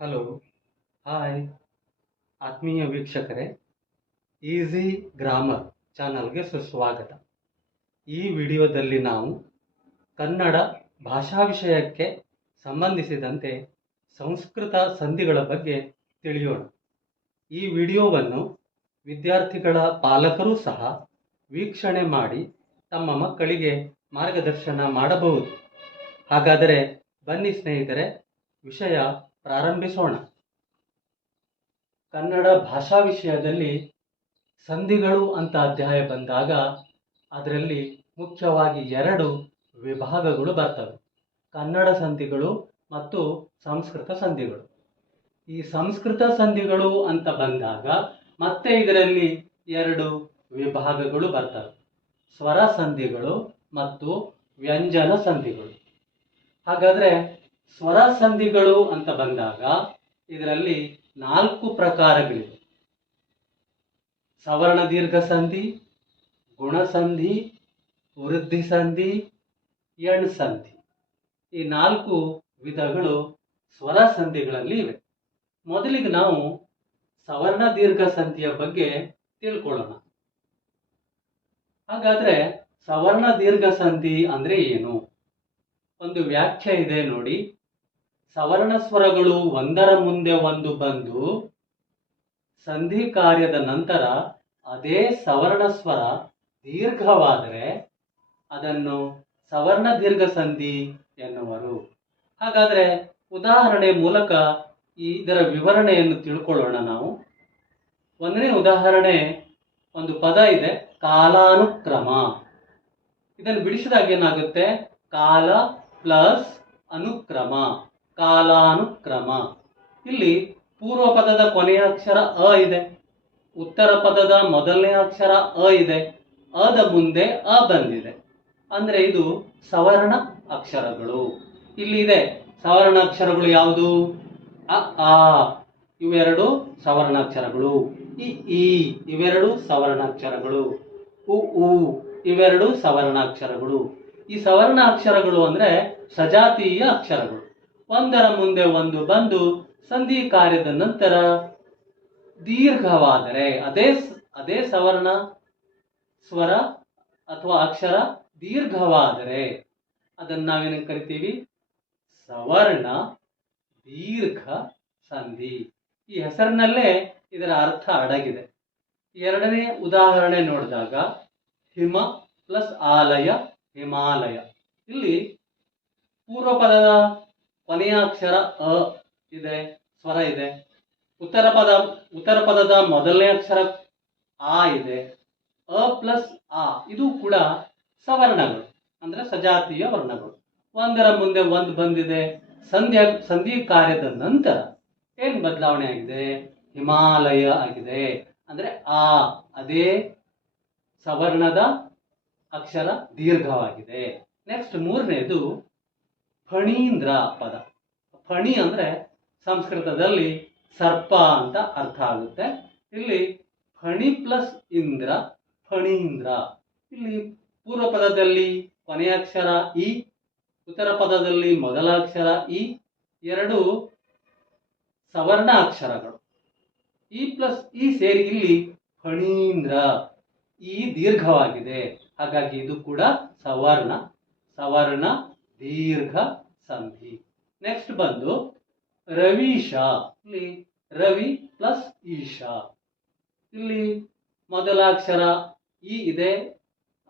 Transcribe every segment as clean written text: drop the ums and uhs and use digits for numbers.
Hello, hi ಆತ್ಮೀಯ ವೀಕ್ಷಕರೇ, easy grammar ಚಾನಲ್ಗೆ ಸುಸ್ವಾಗತ. ಈ ವಿಡಿಯೋದಲ್ಲಿ ನಾವು ಕನ್ನಡ ಭಾಷಾ ವಿಷಯಕ್ಕೆ ಸಂಬಂಧಿಸಿದಂತೆ ಸಂಸ್ಕೃತ ಸಂಧಿಗಳ ಬಗ್ಗೆ ತಿಳಿಯೋಣ. ಈ ವಿಡಿಯೋವನ್ನು ವಿದ್ಯಾರ್ಥಿಗಳ ಪಾಲಕರೂ ಸಹ ವೀಕ್ಷಣೆ ಮಾಡಿ ತಮ್ಮ ಮಕ್ಕಳಿಗೆ ಮಾರ್ಗದರ್ಶನ ಮಾಡಬಹುದು. ಹಾಗಾದರೆ ಬನ್ನಿ ಸ್ನೇಹಿತರೆ, ವಿಷಯ ಪ್ರಾರಂಭಿಸೋಣ. ಕನ್ನಡ ಭಾಷಾ ವಿಷಯದಲ್ಲಿ ಸಂಧಿಗಳು ಅಂತ ಅಧ್ಯಾಯ ಬಂದಾಗ ಅದರಲ್ಲಿ ಮುಖ್ಯವಾಗಿ ಎರಡು ವಿಭಾಗಗಳು ಬರ್ತವೆ: ಕನ್ನಡ ಸಂಧಿಗಳು ಮತ್ತು ಸಂಸ್ಕೃತ ಸಂಧಿಗಳು. ಈ ಸಂಸ್ಕೃತ ಸಂಧಿಗಳು ಅಂತ ಬಂದಾಗ ಮತ್ತೆ ಇದರಲ್ಲಿ ಎರಡು ವಿಭಾಗಗಳು ಬರ್ತವೆ: ಸ್ವರ ಸಂಧಿಗಳು ಮತ್ತು ವ್ಯಂಜನ ಸಂಧಿಗಳು. ಹಾಗಾದ್ರೆ ಸ್ವರ ಸಂಧಿಗಳು ಅಂತ ಬಂದಾಗ ಇದರಲ್ಲಿ 4 ಪ್ರಕಾರಗಳಿವೆ: ಸವರ್ಣ ದೀರ್ಘ ಸಂಧಿ, ಗುಣಸಂಧಿ, ವೃದ್ಧಿ ಸಂಧಿ, ಎಣ್ ಸಂಧಿ. ಈ 4 ವಿಧಗಳು ಸ್ವರ ಸಂಧಿಗಳಲ್ಲಿ ಇವೆ. ಮೊದಲಿಗೆ ನಾವು ಸವರ್ಣ ದೀರ್ಘ ಸಂಧಿಯ ಬಗ್ಗೆ ತಿಳ್ಕೊಳ್ಳೋಣ. ಹಾಗಾದ್ರೆ ಸವರ್ಣ ದೀರ್ಘ ಸಂಧಿ ಅಂದ್ರೆ ಏನು? ಒಂದು ವ್ಯಾಖ್ಯೆ ಇದೆ ನೋಡಿ: ಸವರ್ಣ ಸ್ವರಗಳು ಒಂದರ ಮುಂದೆ ಒಂದು ಬಂದು ಸಂಧಿ ಕಾರ್ಯದ ನಂತರ ಅದೇ ಸವರ್ಣ ಸ್ವರ ದೀರ್ಘವಾದರೆ ಅದನ್ನು ಸವರ್ಣ ದೀರ್ಘ ಸಂಧಿ ಎನ್ನುವರು. ಹಾಗಾದ್ರೆ ಉದಾಹರಣೆ ಮೂಲಕ ಇದರ ವಿವರಣೆಯನ್ನು ತಿಳ್ಕೊಳ್ಳೋಣ ನಾವು. ಒಂದನೇ ಉದಾಹರಣೆ, ಒಂದು ಪದ ಇದೆ ಕಾಲಾನುಕ್ರಮ. ಇದನ್ನು ಬಿಡಿಸಿದಾಗ ಏನಾಗುತ್ತೆ? ಕಾಲ ಪ್ಲಸ್ ಅನುಕ್ರಮ, ಕಾಲಾನುಕ್ರಮ. ಇಲ್ಲಿ ಪೂರ್ವ ಪದದ ಕೊನೆಯ ಅಕ್ಷರ ಅ ಇದೆ, ಉತ್ತರ ಪದದ ಮೊದಲನೇ ಅಕ್ಷರ ಅ ಇದೆ, ಅದ ಮುಂದೆ ಅ ಬಂದಿದೆ, ಅಂದ್ರೆ ಇದು ಸವರ್ಣ ಅಕ್ಷರಗಳು. ಇಲ್ಲಿ ಇದೆ ಸವರ್ಣ ಅಕ್ಷರಗಳು ಯಾವುದು? ಅ ಆ ಇವೆರಡು ಸವರ್ಣಾಕ್ಷರಗಳು, ಇ ಈ ಇವೆರಡು ಸವರ್ಣಾಕ್ಷರಗಳು, ಉ ಉ ಇವೆರಡು ಸವರ್ಣಾಕ್ಷರಗಳು. ಈ ಸವರ್ಣಾಕ್ಷರಗಳು ಅಂದ್ರೆ ಸಜಾತೀಯ ಅಕ್ಷರಗಳು. ಒಂದರ ಮುಂದೆ ಒಂದು ಬಂದು ಸಂಧಿ ಕಾರ್ಯದ ನಂತರ ದೀರ್ಘವಾದರೆ ಅದೇ ಸವರ್ಣ ಸ್ವರ ಅಥವಾ ಅಕ್ಷರ ದೀರ್ಘವಾದರೆ ಅದನ್ನು ನಾವೇನು ಕರಿತೀವಿ? ಸವರ್ಣ ದೀರ್ಘ ಸಂಧಿ. ಈ ಹೆಸರಿನಲ್ಲೇ ಇದರ ಅರ್ಥ ಅಡಗಿದೆ. ಎರಡನೇ ಉದಾಹರಣೆ ನೋಡಿದಾಗ ಹಿಮ ಪ್ಲಸ್ ಆಲಯ, ಹಿಮಾಲಯ. ಇಲ್ಲಿ ಪೂರ್ವ ಪದದ ಕೊನೆಯ ಅಕ್ಷರ ಅ ಇದೆ, ಸ್ವರ ಇದೆ. ಉತ್ತರ ಪದದ ಮೊದಲನೇ ಅಕ್ಷರ ಆ ಇದೆ, ಅ ಪ್ಲಸ್ ಆ ಇದು ಕೂಡ ಸವರ್ಣಗಳು ಅಂದ್ರೆ ಸಜಾತೀಯ ವರ್ಣಗಳು. ಒಂದರ ಮುಂದೆ ಒಂದು ಬಂದಿದೆ. ಸಂಧಿ ಕಾರ್ಯದ ನಂತರ ಏನ್ ಬದಲಾವಣೆ ಆಗಿದೆ? ಹಿಮಾಲಯ ಆಗಿದೆ. ಅಂದ್ರೆ ಅದೇ ಸವರ್ಣದ ಅಕ್ಷರ ದೀರ್ಘವಾಗಿದೆ. ನೆಕ್ಸ್ಟ್ ಮೂರನೇದು ಫಣೀಂದ್ರ ಪದ. ಫಣಿ ಅಂದ್ರೆ ಸಂಸ್ಕೃತದಲ್ಲಿ ಸರ್ಪ ಅಂತ ಅರ್ಥ ಆಗುತ್ತೆ. ಇಲ್ಲಿ ಫಣಿ ಪ್ಲಸ್ ಇಂದ್ರ, ಫಣೀಂದ್ರ. ಇಲ್ಲಿ ಪೂರ್ವ ಪದದಲ್ಲಿ ಕೊನೆಯ ಅಕ್ಷರ ಇ, ಉತ್ತರ ಪದದಲ್ಲಿ ಮೊದಲ ಅಕ್ಷರ ಇ, ಎರಡು ಸವರ್ಣ ಅಕ್ಷರಗಳು. ಇ ಪ್ಲಸ್ ಇ ಸೇರಿ ಇಲ್ಲಿ ಫಣೀಂದ್ರ, ಈ ದೀರ್ಘವಾಗಿದೆ. ಹಾಗಾಗಿ ಇದು ಕೂಡ ಸವರ್ಣ ದೀರ್ಘ ಸಂಧಿ. ನೆಕ್ಸ್ಟ್ ಬಂದು ರವೀಶ. ಇಲ್ಲಿ ರವಿ ಪ್ಲಸ್ ಈಶ. ಇಲ್ಲಿ ಮೊದಲ ಅಕ್ಷರ ಇ ಇದೆ,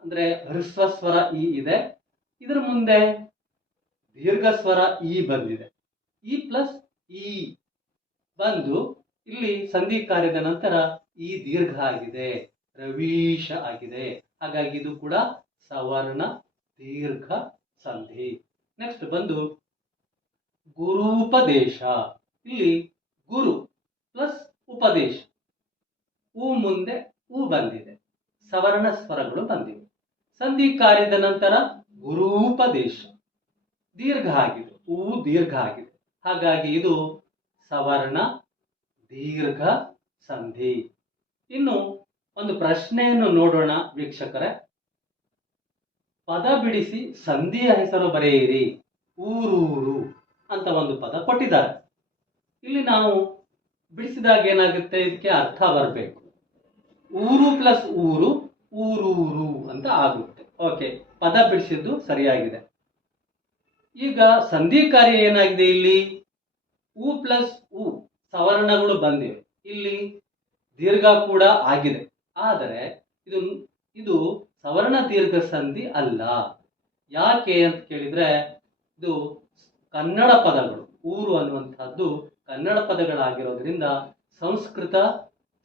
ಅಂದ್ರೆ ಹ್ರಸ್ವ ಸ್ವರ ಇ ಇದೆ. ಇದರ ಮುಂದೆ ದೀರ್ಘ ಸ್ವರ ಇ ಬಂದಿದೆ. ಇ ಪ್ಲಸ್ ಇ ಬಂದು ಇಲ್ಲಿ ಸಂಧಿ ಕಾರ್ಯದ ನಂತರ ಈ ದೀರ್ಘ ಆಗಿದೆ, ರವೀಶ ಆಗಿದೆ. ಹಾಗಾಗಿ ಇದು ಕೂಡ ಸವರ್ಣ ದೀರ್ಘ ಸಂಧಿ. ನೆಕ್ಸ್ಟ್ ಬಂದು ಗುರೂಪದೇಶ. ಇಲ್ಲಿ ಗುರು ಪ್ಲಸ್ ಉಪದೇಶ, ಉ ಮುಂದೆ ಉ ಬಂದಿದೆ, ಸವರ್ಣ ಸ್ವರಗಳು ಬಂದಿವೆ. ಸಂಧಿ ಕಾರ್ಯದ ನಂತರ ಗುರೂಪದೇಶ ದೀರ್ಘ ಆಗಿದೆ, ಉ ದೀರ್ಘ ಆಗಿದೆ. ಹಾಗಾಗಿ ಇದು ಸವರ್ಣ ದೀರ್ಘ ಸಂಧಿ. ಇನ್ನು ಒಂದು ಪ್ರಶ್ನೆಯನ್ನು ನೋಡೋಣ ವೀಕ್ಷಕರೇ. ಪದ ಬಿಡಿಸಿ ಸಂಧಿಯ ಹೆಸರು ಬರೆಯಿರಿ. ಊರೂರು ಅಂತ ಒಂದು ಪದ ಕೊಟ್ಟಿದ್ದಾರೆ. ಇಲ್ಲಿ ನಾವು ಬಿಡಿಸಿದಾಗ ಏನಾಗುತ್ತೆ, ಇದಕ್ಕೆ ಅರ್ಥ ಬರಬೇಕು. ಊರು ಪ್ಲಸ್ ಊರು ಊರೂರು ಅಂತ ಆಗುತ್ತೆ. ಓಕೆ, ಪದ ಬಿಡಿಸಿದ್ದು ಸರಿಯಾಗಿದೆ. ಈಗ ಸಂಧಿ ಕಾರ್ಯ ಏನಾಗಿದೆ, ಇಲ್ಲಿ ಉ ಪ್ಲಸ್ ಉ ಸವರ್ಣಗಳು ಬಂದಿವೆ, ಇಲ್ಲಿ ದೀರ್ಘ ಕೂಡ ಆಗಿದೆ. ಆದರೆ ಇದು ಇದು ಸವರ್ಣ ದೀರ್ಘ ಸಂಧಿ ಅಲ್ಲ. ಯಾಕೆ ಅಂತ ಕೇಳಿದ್ರೆ, ಇದು ಕನ್ನಡ ಪದಗಳು, ಊರು ಅನ್ನುವಂಥದ್ದು ಕನ್ನಡ ಪದಗಳಾಗಿರೋದ್ರಿಂದ ಸಂಸ್ಕೃತ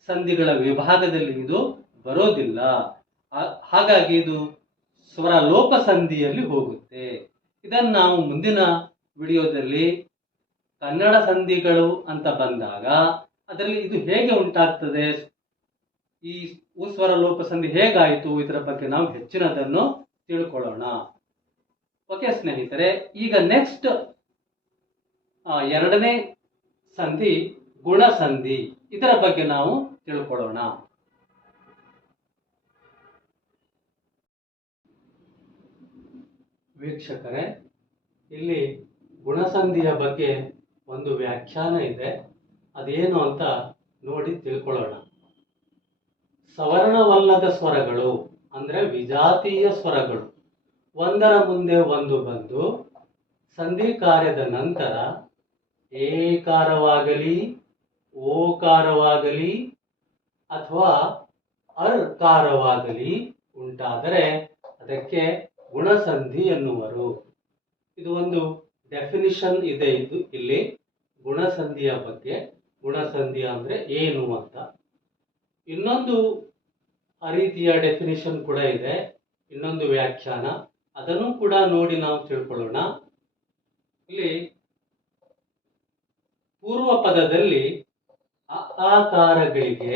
ಸಂಧಿಗಳ ವಿಭಾಗದಲ್ಲಿ ಇದು ಬರೋದಿಲ್ಲ. ಹಾಗಾಗಿ ಇದು ಸ್ವರ ಲೋಪ ಸಂಧಿಯಲ್ಲಿ ಹೋಗುತ್ತೆ. ಇದನ್ನು ನಾವು ಮುಂದಿನ ವಿಡಿಯೋದಲ್ಲಿ ಕನ್ನಡ ಸಂಧಿಗಳು ಅಂತ ಬಂದಾಗ ಅದರಲ್ಲಿ ಇದು ಹೇಗೆ ಉಂಟಾಗ್ತದೆ, ಈ ಸ್ವರ ಲೋಪ ಸಂಧಿ ಹೇಗಾಯಿತು, ಇದರ ಬಗ್ಗೆ ನಾವು ಹೆಚ್ಚಿನದನ್ನು ತಿಳ್ಕೊಳ್ಳೋಣ. ಓಕೆ ಸ್ನೇಹಿತರೆ, ಈಗ ನೆಕ್ಸ್ಟ್ ಎರಡನೇ ಸಂಧಿ ಗುಣ ಸಂಧಿ, ಇದರ ಬಗ್ಗೆ ನಾವು ತಿಳ್ಕೊಳ್ಳೋಣ. ವೀಕ್ಷಕರೇ, ಇಲ್ಲಿ ಗುಣಸಂಧಿಯ ಬಗ್ಗೆ ಒಂದು ವ್ಯಾಖ್ಯಾನ ಇದೆ, ಅದೇನು ಅಂತ ನೋಡಿ ತಿಳ್ಕೊಳ್ಳೋಣ. ಸವರ್ಣವಲ್ಲದ ಸ್ವರಗಳು ಅಂದ್ರೆ ವಿಜಾತೀಯ ಸ್ವರಗಳು ಒಂದರ ಮುಂದೆ ಒಂದು ಬಂದು ಸಂಧಿ ಕಾರ್ಯದ ನಂತರ ಏಕಾರವಾಗಲಿ ಓಕಾರವಾಗಲಿ ಅಥವಾ ಅರ್ಕಾರವಾಗಲಿ ಉಂಟಾದರೆ ಅದಕ್ಕೆ ಗುಣಸಂಧಿ ಎನ್ನುವರು. ಇದು ಒಂದು ಡೆಫಿನಿಷನ್ ಇದೆ. ಇದು ಇಲ್ಲಿ ಗುಣಸಂಧಿಯ ಬಗ್ಗೆ, ಗುಣಸಂಧಿ ಅಂದ್ರೆ ಏನು ಅಂತ. ಇನ್ನೊಂದು ರೀತಿಯ ಡೆಫಿನಿಷನ್ ಕೂಡ ಇದೆ, ಇನ್ನೊಂದು ವ್ಯಾಖ್ಯಾನ, ಅದನ್ನು ಕೂಡ ನೋಡಿ ನಾವು ತಿಳ್ಕೊಳ್ಳೋಣ. ಇಲ್ಲಿ ಪೂರ್ವ ಪದದಲ್ಲಿ ಆಕಾರಗಳಿಗೆ,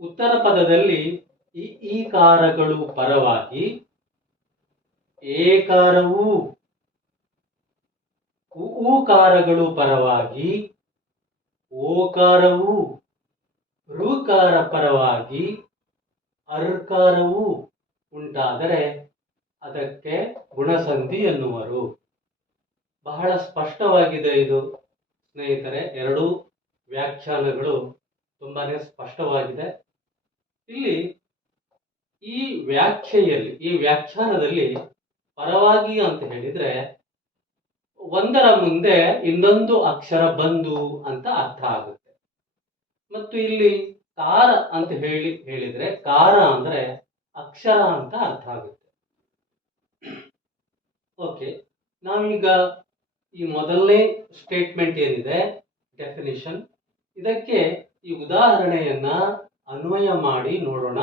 ಉತ್ತರ ಪದದಲ್ಲಿ ಈಕಾರಗಳು ಪರವಾಗಿ, ಏಕಾರವು ಊಕಾರಗಳು ಪರವಾಗಿ, ಓಕಾರವು ಋಕಾರ ಪರವಾಗಿ, ಅರ್ಕಾರವು ಉಂಟಾದರೆ ಅದಕ್ಕೆ ಗುಣಸಂಧಿ ಎನ್ನುವರು. ಬಹಳ ಸ್ಪಷ್ಟವಾಗಿದೆ ಇದು ಸ್ನೇಹಿತರೆ, ಎರಡೂ ವ್ಯಾಖ್ಯಾನಗಳು ತುಂಬಾನೇ ಸ್ಪಷ್ಟವಾಗಿದೆ. ಇಲ್ಲಿ ಈ ವ್ಯಾಖ್ಯಾನದಲ್ಲಿ ಪರವಾಗಿ ಅಂತ ಹೇಳಿದ್ರೆ ಒಂದರ ಮುಂದೆ ಇನ್ನೊಂದು ಅಕ್ಷರ ಬಂದು ಅಂತ ಅರ್ಥ ಆಗುತ್ತೆ. ಮತ್ತು ಇಲ್ಲಿ ಕಾರ ಅಂತ ಹೇಳಿದ್ರೆ ಕಾರ ಅಂದ್ರೆ ಅಕ್ಷರ ಅಂತ ಅರ್ಥ ಆಗುತ್ತೆ. ಓಕೆ, ನಾವೀಗ ಈ ಮೊದಲನೇ ಸ್ಟೇಟ್ಮೆಂಟ್ ಏನಿದೆ ಡೆಫಿನಿಷನ್, ಇದಕ್ಕೆ ಈ ಉದಾಹರಣೆಯನ್ನ ಅನ್ವಯ ಮಾಡಿ ನೋಡೋಣ.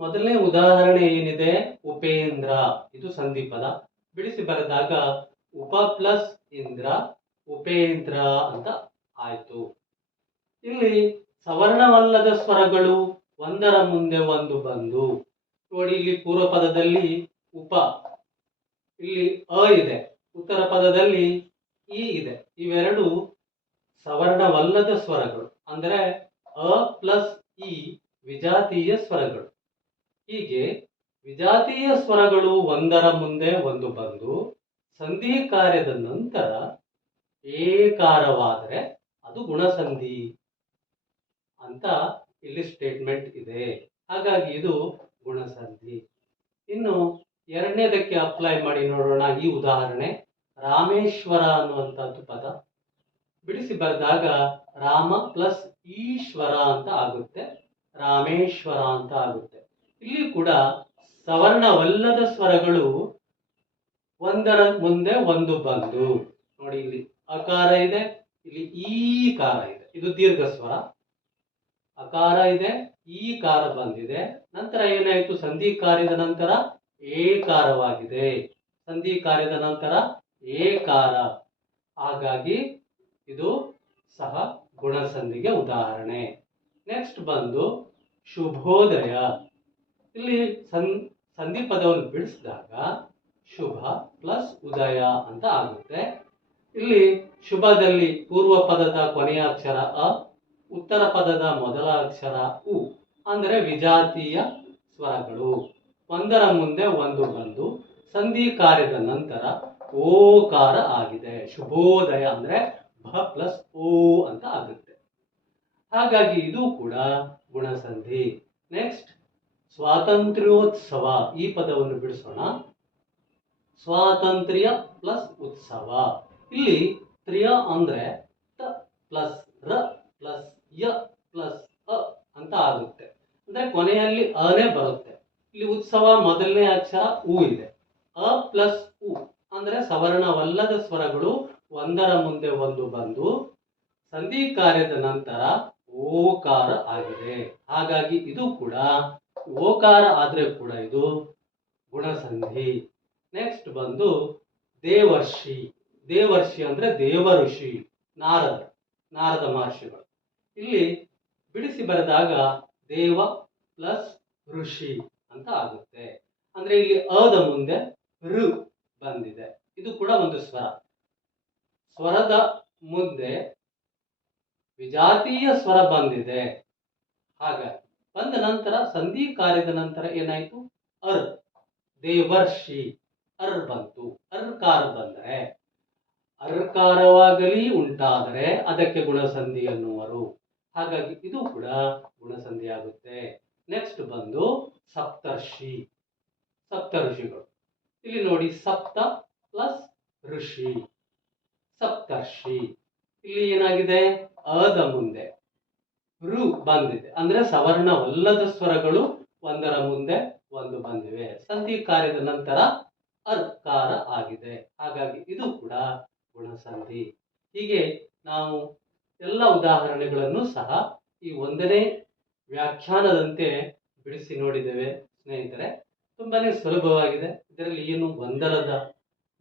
ಮೊದಲನೇ ಉದಾಹರಣೆ ಏನಿದೆ, ಉಪೇಂದ್ರ, ಇದು ಸಂಧಿ ಪದ. ಬಿಡಿಸಿ ಬರೆದಾಗ ಉಪ ಪ್ಲಸ್ ಇಂದ್ರ ಉಪೇಂದ್ರ ಅಂತ ಆಯ್ತು. ಇಲ್ಲಿ ಸವರ್ಣವಲ್ಲದ ಸ್ವರಗಳು ಒಂದರ ಮುಂದೆ ಒಂದು ಬಂದು, ನೋಡಿ ಇಲ್ಲಿ ಪೂರ್ವ ಪದದಲ್ಲಿ ಉಪ, ಇಲ್ಲಿ ಅ ಇದೆ, ಉತ್ತರ ಪದದಲ್ಲಿ ಇ ಇದೆ. ಇವೆರಡು ಸವರ್ಣವಲ್ಲದ ಸ್ವರಗಳು, ಅಂದ್ರೆ ಅ ಪ್ಲಸ್ ಇ ವಿಜಾತೀಯ ಸ್ವರಗಳು. ಹೀಗೆ ವಿಜಾತೀಯ ಸ್ವರಗಳು ಒಂದರ ಮುಂದೆ ಒಂದು ಬಂದು ಸಂಧಿ ಕಾರ್ಯದ ನಂತರ ಏಕಾರವಾದರೆ ಅದು ಗುಣಸಂಧಿ ಅಂತ ಇಲ್ಲಿ ಸ್ಟೇಟ್ಮೆಂಟ್ ಇದೆ. ಹಾಗಾಗಿ ಇದು ಗುಣಸಂಧಿ. ಇನ್ನು ಎರಡನೇದಕ್ಕೆ ಅಪ್ಲೈ ಮಾಡಿ ನೋಡೋಣ. ಈ ಉದಾಹರಣೆ ರಾಮೇಶ್ವರ ಅನ್ನುವಂಥದ್ದು ಪದ. ಬಿಡಿಸಿ ಬರೆದಾಗ ರಾಮ ಪ್ಲಸ್ ಈಶ್ವರ ಅಂತ ಆಗುತ್ತೆ, ರಾಮೇಶ್ವರ ಅಂತ ಆಗುತ್ತೆ. ಇಲ್ಲಿ ಕೂಡ ಸವರ್ಣವಲ್ಲದ ಸ್ವರಗಳು ಒಂದರ ಮುಂದೆ ಒಂದು ಬಂದು, ನೋಡಿ ಇಲ್ಲಿ ಅಕಾರ ಇದೆ, ಇಲ್ಲಿ ಈಕಾರ ಇದೆ, ಇದು ದೀರ್ಘ ಸ್ವರ. ಅಕಾರ ಇದೆ, ಈಕಾರ ಬಂದಿದೆ, ನಂತರ ಏನಾಯ್ತು, ಸಂಧಿ ಕಾರ್ಯದ ನಂತರ ಏಕಾರವಾಗಿದೆ, ಸಂಧಿ ಕಾರ್ಯದ ನಂತರ ಏಕಾರ. ಹಾಗಾಗಿ ಇದು ಸಹ ಗುಣಸಂಧಿಗೆ ಉದಾಹರಣೆ. ನೆಕ್ಸ್ಟ್ ಬಂದು ಶುಭೋದಯ. ಇಲ್ಲಿ ಸಂಧಿ ಪದವನ್ನು ಬಿಡಿಸಿದಾಗ ಶುಭ ಪ್ಲಸ್ ಉದಯ ಅಂತ ಆಗುತ್ತೆ. ಇಲ್ಲಿ ಶುಭದಲ್ಲಿ ಪೂರ್ವ ಪದದ ಕೊನೆಯ ಅಕ್ಷರ ಅ, ಉತ್ತರ ಪದದ ಮೊದಲ ಅಕ್ಷರ ಉ, ಅಂದರೆ ವಿಜಾತೀಯ ಸ್ವರಗಳು ಒಂದರ ಮುಂದೆ ಒಂದು ಬಂದು ಸಂಧಿ ಕಾರ್ಯದ ನಂತರ ಓಕಾರ ಆಗಿದೆ. ಶುಭೋದಯ ಅಂದ್ರೆ ಪ್ಲಸ್ ಓ ಅಂತ ಆಗುತ್ತೆ. ಹಾಗಾಗಿ ಇದು ಕೂಡ ಗುಣಸಂಧಿ. ನೆಕ್ಸ್ಟ್ ಸ್ವಾತಂತ್ರ್ಯೋತ್ಸವ, ಈ ಪದವನ್ನು ಬಿಡಿಸೋಣ. ಸ್ವಾತಂತ್ರ್ಯ ಪ್ಲಸ್ ಉತ್ಸವ. ಇಲ್ಲಿ ತ್ರಿಯ ಅಂದ್ರೆ ತ ಪ್ಲಸ್ ರ ಪ್ಲಸ್ ಯ ಪ್ಲಸ್ ಅ ಅಂತ ಆಗುತ್ತೆ. ಅಂದ್ರೆ ಕೊನೆಯಲ್ಲಿ ಅನೇ ಬರುತ್ತೆ. ಇಲ್ಲಿ ಉತ್ಸವ ಮೊದಲನೇ ಅಕ್ಷರ ಉ ಇದೆ. ಅ ಪ್ಲಸ್ ಉ ಅಂದ್ರೆ ಸವರ್ಣವಲ್ಲದ ಸ್ವರಗಳು ಒಂದರ ಮುಂದೆ ಒಂದು ಬಂದು ಸಂಧಿ ಕಾರ್ಯದ ನಂತರ ಓಕಾರ ಆಗಿದೆ. ಹಾಗಾಗಿ ಇದು ಕೂಡ ಓಕಾರ ಆದ್ರೆ ಕೂಡ ಇದು ಗುಣಸಂಧಿ. ನೆಕ್ಸ್ಟ್ ಬಂದು ದೇವರ್ಷಿ. ದೇವರ್ಷಿ ಅಂದ್ರೆ ದೇವ ಋಷಿ, ನಾರದ ಮಹರ್ಷಿಗಳು. ಇಲ್ಲಿ ಬಿಡಿಸಿ ಬರೆದಾಗ ದೇವ ಪ್ಲಸ್ ಋಷಿ ಅಂತ ಆಗುತ್ತೆ. ಅಂದ್ರೆ ಇಲ್ಲಿ ಅದ ಮುಂದೆ ಋ ಬಂದಿದೆ. ಇದು ಕೂಡ ಒಂದು ಸ್ವರ. ಸ್ವರದ ಮುಂದೆ ವಿಜಾತೀಯ ಸ್ವರ ಬಂದಿದೆ. ಹಾಗಾಗಿ ಬಂದ ನಂತರ ಸಂಧಿ ಕಾರ್ಯದ ನಂತರ ಏನಾಯ್ತು? ಅರ್, ದೇವರ್ಷಿ, ಅರ್ ಬಂತು. ಅರ್ಕಾರ ಬಂದರೆ ಅರ್ಕಾರವಾಗಲಿ ಉಂಟಾದರೆ ಅದಕ್ಕೆ ಗುಣಸಂಧಿ ಎನ್ನುವರು. ಹಾಗಾಗಿ ಇದು ಕೂಡ ಗುಣಸಂಧಿ ಆಗುತ್ತೆ. ನೆಕ್ಸ್ಟ್ ಬಂದು ಸಪ್ತರ್ಷಿ, ಸಪ್ತಋಷಿಗಳು. ಇಲ್ಲಿ ನೋಡಿ ಸಪ್ತ ಪ್ಲಸ್ ಋಷಿ, ಸಪ್ತರ್ಷಿ. ಇಲ್ಲಿ ಏನಾಗಿದೆ? ಅದ ಮುಂದೆ ಋ ಬಂದಿದೆ. ಅಂದ್ರೆ ಸವರ್ಣವಲ್ಲದ ಸ್ವರಗಳು ಒಂದರ ಮುಂದೆ ಒಂದು ಬಂದಿವೆ. ಸಂಧಿ ಕಾರ್ಯದ ನಂತರ ಅರ್ಕಾರ ಆಗಿದೆ. ಹಾಗಾಗಿ ಇದು ಕೂಡ ಗುಣಸಂಧಿ. ಹೀಗೆ ನಾವು ಎಲ್ಲ ಉದಾಹರಣೆಗಳನ್ನು ಸಹ ಈ ಒಂದನೇ ವ್ಯಾಖ್ಯಾನದಂತೆ ಬಿಡಿಸಿ ನೋಡಿದ್ದೇವೆ ಸ್ನೇಹಿತರೆ. ತುಂಬಾನೇ ಸುಲಭವಾಗಿದೆ. ಇದರಲ್ಲಿ ಏನು ಗೊಂದಲದ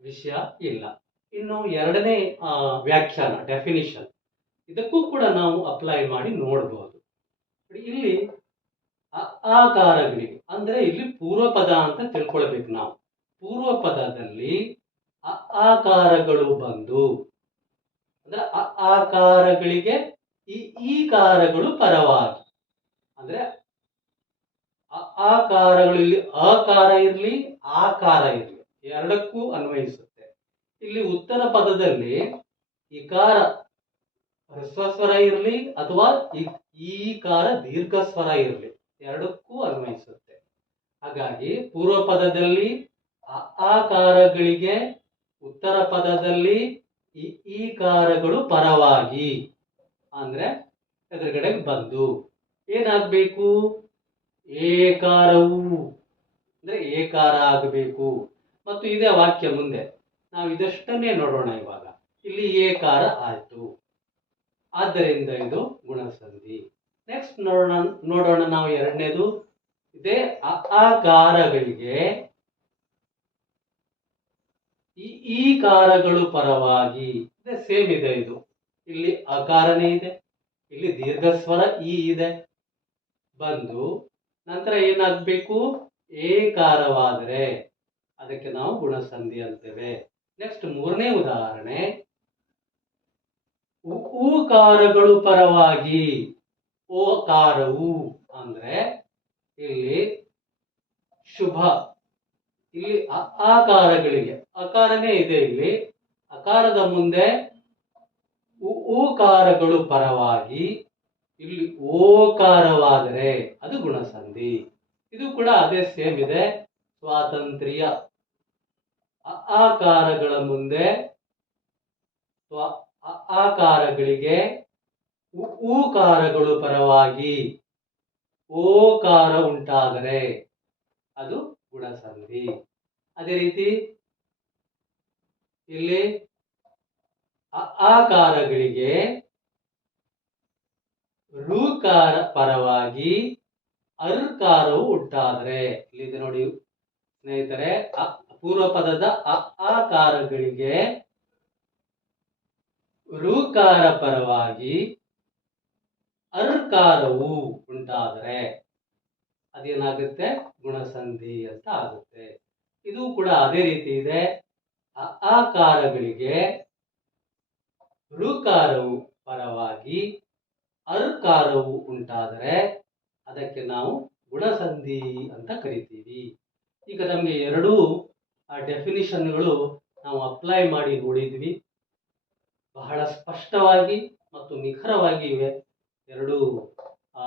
ವಿಷಯ ಇಲ್ಲ. ಇನ್ನು ಎರಡನೇ ವ್ಯಾಖ್ಯಾನ, ಡೆಫಿನಿಷನ್, ಇದಕ್ಕೂ ಕೂಡ ನಾವು ಅಪ್ಲೈ ಮಾಡಿ ನೋಡಬಹುದು. ಇಲ್ಲಿ ಆಕಾರಗಳಿಗೆ ಅಂದ್ರೆ ಇಲ್ಲಿ ಪೂರ್ವ ಪದ ಅಂತ ತಿಳ್ಕೊಳ್ಬೇಕು ನಾವು. ಪೂರ್ವ ಪದದಲ್ಲಿ ಆಕಾರಗಳು ಬಂದು ಅಂದ್ರೆ ಆಕಾರಗಳಿಗೆ ಈಕಾರಗಳು ಪರವಾಗಿ, ಅಂದ್ರೆ ಆಕಾರಗಳು ಇಲ್ಲಿ ಅಕಾರ ಇರಲಿ ಆಕಾರ ಇರಲಿ ಎರಡಕ್ಕೂ ಅನ್ವಯಿಸುತ್ತೆ. ಇಲ್ಲಿ ಉತ್ತರ ಪದದಲ್ಲಿ ಇಕಾರ ಹ್ರಸ್ವಸ್ವರ ಇರಲಿ ಅಥವಾ ಈಕಾರ ದೀರ್ಘ ಸ್ವರ ಇರಲಿ ಎರಡಕ್ಕೂ ಅನ್ವಯಿಸುತ್ತೆ. ಹಾಗಾಗಿ ಪೂರ್ವ ಪದದಲ್ಲಿ ಆಕಾರಗಳಿಗೆ, ಉತ್ತರ ಪದದಲ್ಲಿ ಈಕಾರಗಳು ಪರವಾಗಿ ಅಂದ್ರೆ ಎದುರುಗಡೆಗೆ ಬಂದು ಏನಾಗಬೇಕು? ಏಕಾರವು ಅಂದ್ರೆ ಏಕಾರ ಆಗಬೇಕು. ಮತ್ತು ಇದೇ ವಾಕ್ಯ ಮುಂದೆ ನಾವು ಇದಷ್ಟನ್ನೇ ನೋಡೋಣ. ಇವಾಗ ಇಲ್ಲಿ ಏಕಾರ ಆಯ್ತು, ಆದ್ದರಿಂದ ಇದು ಗುಣಸಂಧಿ. ನೆಕ್ಸ್ಟ್ ನೋಡೋಣ ನಾವು ಎರಡನೇದು. ಇದೇ ಆಕಾರಗಳಿಗೆ ಈಕಾರಗಳು ಪರವಾಗಿ, ಸೇಮ್ ಇದೆ. ಇದು ಇಲ್ಲಿ ಅಕಾರನೇ ಇದೆ, ಇಲ್ಲಿ ದೀರ್ಘಸ್ವರ ಈ ಇದೆ ಬಂದು ನಂತರ ಏನಾಗಬೇಕು? ಏಕಾರವಾದರೆ ಅದಕ್ಕೆ ನಾವು ಗುಣಸಂಧಿ ಅಂತೇವೆ. ನೆಕ್ಸ್ಟ್ ಮೂರನೇ ಉದಾಹರಣೆ, ಊಕಾರಗಳು ಪರವಾಗಿ. ಓಕಾರವು ಅಂದ್ರೆ ಇಲ್ಲಿ ಶುಭ. ಇಲ್ಲಿ ಆಕಾರಗಳಿಗೆ ಅಕಾರನೇ ಇದೆ. ಇಲ್ಲಿ ಅಕಾರದ ಮುಂದೆ ಊಕಾರಗಳು ಪರವಾಗಿ ಇಲ್ಲಿ ಓಕಾರವಾದರೆ ಅದು ಗುಣಸಂಧಿ. ಇದು ಕೂಡ ಅದೇ ಸೇಮ್ ಇದೆ. ಸ್ವಾತಂತ್ರ್ಯ ಆಕಾರಗಳ ಮುಂದೆ ಆಕಾರಗಳಿಗೆ ಊಕಾರಗಳು ಪರವಾಗಿ ಓಕಾರ ಉಂಟಾದರೆ ಅದು ಗುಣಸಂಧಿ. ಅದೇ ರೀತಿ ಇಲ್ಲಿ ಆಕಾರಗಳಿಗೆ ಋಕಾರ ಪರವಾಗಿ ಅರ್ಕಾರವು ಉಂಟಾದರೆ, ಇಲ್ಲಿದೆ ನೋಡಿ ಸ್ನೇಹಿತರೆ, ಪೂರ್ವ ಪದದ ಆಕಾರಗಳಿಗೆ ಋಕಾರ ಪರವಾಗಿ ಅರ್ಕಾರವು ಉಂಟಾದರೆ ಅದೇನಾಗುತ್ತೆ? ಗುಣಸಂಧಿ ಅಂತ ಆಗುತ್ತೆ. ಇದು ಕೂಡ ಅದೇ ರೀತಿ ಇದೆ. ಆಕಾರಗಳಿಗೆ ಋಕಾರವು ಪರವಾಗಿ ಅರ್ಕಾರವು ಉಂಟಾದರೆ ಅದಕ್ಕೆ ನಾವು ಗುಣಸಂಧಿ ಅಂತ ಕರಿತೀವಿ. ಈಗ ನಮಗೆ ಎರಡೂ ಡೆಫಿನಿಷನ್ಗಳು ನಾವು ಅಪ್ಲೈ ಮಾಡಿ ನೋಡಿದ್ವಿ. ಬಹಳ ಸ್ಪಷ್ಟವಾಗಿ ಮತ್ತು ನಿಖರವಾಗಿ ಇವೆ. ಎರಡು ಆ,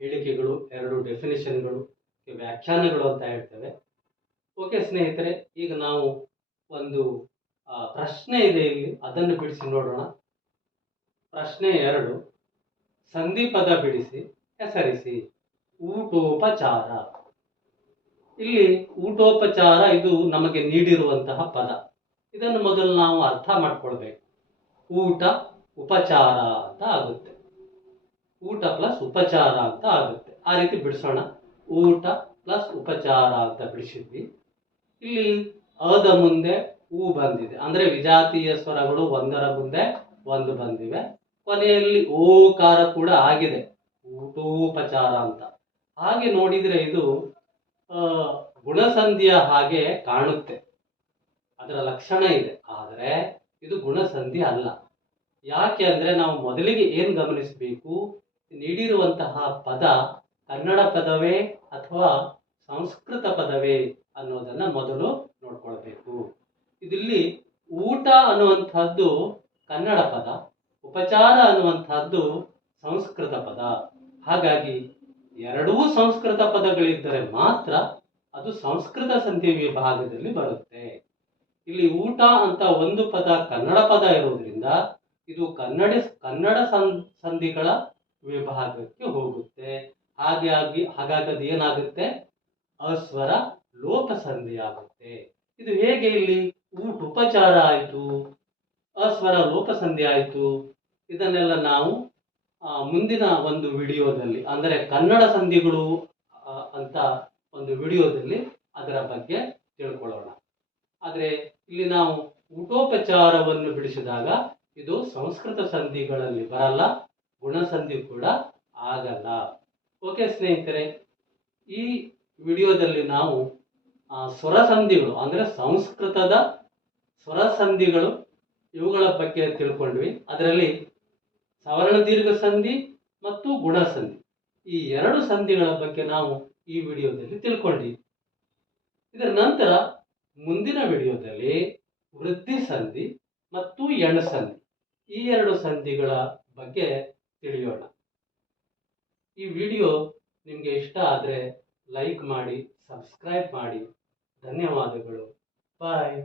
ಹೇಳಿಕೆಗಳು, ಎರಡು ಡೆಫಿನಿಷನ್ಗಳು, ವ್ಯಾಖ್ಯಾನಗಳು ಅಂತ ಹೇಳ್ತೇವೆ. ಓಕೆ ಸ್ನೇಹಿತರೆ, ಈಗ ನಾವು ಒಂದು ಪ್ರಶ್ನೆ ಇದೆ ಇಲ್ಲಿ, ಅದನ್ನು ಬಿಡಿಸಿ ನೋಡೋಣ. ಪ್ರಶ್ನೆ 2, ಸಂಧಿಪದ ಬಿಡಿಸಿ ಹೆಸರಿಸಿ. ಊಟೋಪಚಾರ. ಇಲ್ಲಿ ಊಟೋಪಚಾರ ಇದು ನಮಗೆ ನೀಡಿರುವಂತಹ ಪದ. ಇದನ್ನು ಮೊದಲು ನಾವು ಅರ್ಥ ಮಾಡ್ಕೊಳ್ಬೇಕು. ಊಟ ಉಪಚಾರ ಅಂತ ಆಗುತ್ತೆ. ಊಟ ಪ್ಲಸ್ ಉಪಚಾರ ಅಂತ ಆಗುತ್ತೆ. ಆ ರೀತಿ ಬಿಡಿಸೋಣ. ಊಟ ಪ್ಲಸ್ ಉಪಚಾರ ಅಂತ ಬಿಡಿಸಿದ್ವಿ. ಇಲ್ಲಿ ಅದ ಮುಂದೆ ಊ ಬಂದಿದೆ, ಅಂದ್ರೆ ವಿಜಾತೀಯ ಸ್ವರಗಳು ಒಂದರ ಮುಂದೆ ಒಂದು ಬಂದಿವೆ. ಕೊನೆಯಲ್ಲಿ ಓಕಾರ ಕೂಡ ಆಗಿದೆ, ಊಟೋಪಚಾರ ಅಂತ. ಹಾಗೆ ನೋಡಿದ್ರೆ ಇದು ಗುಣಸಂಧಿಯ ಹಾಗೆ ಕಾಣುತ್ತೆ, ಅದರ ಲಕ್ಷಣ ಇದೆ. ಆದರೆ ಇದು ಗುಣಸಂಧಿ ಅಲ್ಲ. ಯಾಕೆ ಅಂದ್ರೆ ನಾವು ಮೊದಲಿಗೆ ಏನ್ ಗಮನಿಸಬೇಕು, ನೀಡಿರುವಂತಹ ಪದ ಕನ್ನಡ ಪದವೇ ಅಥವಾ ಸಂಸ್ಕೃತ ಪದವೇ ಅನ್ನೋದನ್ನ ಮೊದಲು ನೋಡ್ಕೊಳ್ಬೇಕು. ಇದಿಲ್ಲಿ ಊಟ ಅನ್ನುವಂಥದ್ದು ಕನ್ನಡ ಪದ, ಉಪಚಾರ ಅನ್ನುವಂಥದ್ದು ಸಂಸ್ಕೃತ ಪದ. ಹಾಗಾಗಿ ಎರಡೂ ಸಂಸ್ಕೃತ ಪದಗಳಿದ್ದರೆ ಮಾತ್ರ ಅದು ಸಂಸ್ಕೃತ ಸಂಧಿ ವಿಭಾಗದಲ್ಲಿ ಬರುತ್ತೆ. ಇಲ್ಲಿ ಊಟ ಅಂತ ಒಂದು ಪದ ಕನ್ನಡ ಪದ ಇರೋದ್ರಿಂದ ಇದು ಕನ್ನಡ ಸಂಧಿಗಳ ವಿಭಾಗಕ್ಕೆ ಹೋಗುತ್ತೆ. ಹಾಗಾಗಿ ಅದು ಏನಾಗುತ್ತೆ, ಅಸ್ವರ ಲೋಪ ಸಂಧಿ ಆಗುತ್ತೆ. ಇದು ಹೇಗೆ ಇಲ್ಲಿ ಊಟ ಉಪಚಾರ ಆಯಿತು, ಅಸ್ವರ ಲೋಪ ಸಂಧಿ ಆಯಿತು, ಇದನ್ನೆಲ್ಲ ನಾವು ಮುಂದಿನ ಒಂದು ವಿಡಿಯೋದಲ್ಲಿ, ಅಂದರೆ ಕನ್ನಡ ಸಂಧಿಗಳು ಅಂತ ಒಂದು ವಿಡಿಯೋದಲ್ಲಿ ಅದರ ಬಗ್ಗೆ ತಿಳ್ಕೊಳ್ಳೋಣ. ಆದರೆ ಇಲ್ಲಿ ನಾವು ಊಟೋಪಚಾರವನ್ನು ಬಿಡಿಸಿದಾಗ ಇದು ಸಂಸ್ಕೃತ ಸಂಧಿಗಳಲ್ಲಿ ಬರಲ್ಲ, ಗುಣಸಂಧಿ ಕೂಡ ಆಗಲ್ಲ. ಓಕೆ ಸ್ನೇಹಿತರೆ, ಈ ವಿಡಿಯೋದಲ್ಲಿ ನಾವು ಸ್ವರ ಸಂಧಿಗಳು, ಅಂದರೆ ಸಂಸ್ಕೃತದ ಸ್ವರ ಸಂಧಿಗಳು, ಇವುಗಳ ಬಗ್ಗೆ ತಿಳ್ಕೊಂಡ್ವಿ. ಅದರಲ್ಲಿ ಸವರ್ಣ ದೀರ್ಘ ಸಂಧಿ ಮತ್ತು ಗುಣಸಂಧಿ, ಈ ಎರಡು ಸಂಧಿಗಳ ಬಗ್ಗೆ ನಾವು ಈ ವಿಡಿಯೋದಲ್ಲಿ ತಿಳ್ಕೊಂಡ್ವಿ. ಇದರ ನಂತರ ಮುಂದಿನ ವಿಡಿಯೋದಲ್ಲಿ ವೃದ್ಧಿ ಸಂಧಿ ಮತ್ತು ಎಣ ಸಂಧಿ, ಈ ಎರಡು ಸಂಧಿಗಳ ಬಗ್ಗೆ ತಿಳಿಯೋಣ. ಈ ವಿಡಿಯೋ ನಿಮಗೆ ಇಷ್ಟ ಆದರೆ ಲೈಕ್ ಮಾಡಿ, ಸಬ್ಸ್ಕ್ರೈಬ್ ಮಾಡಿ. ಧನ್ಯವಾದಗಳು. ಬಾಯ್.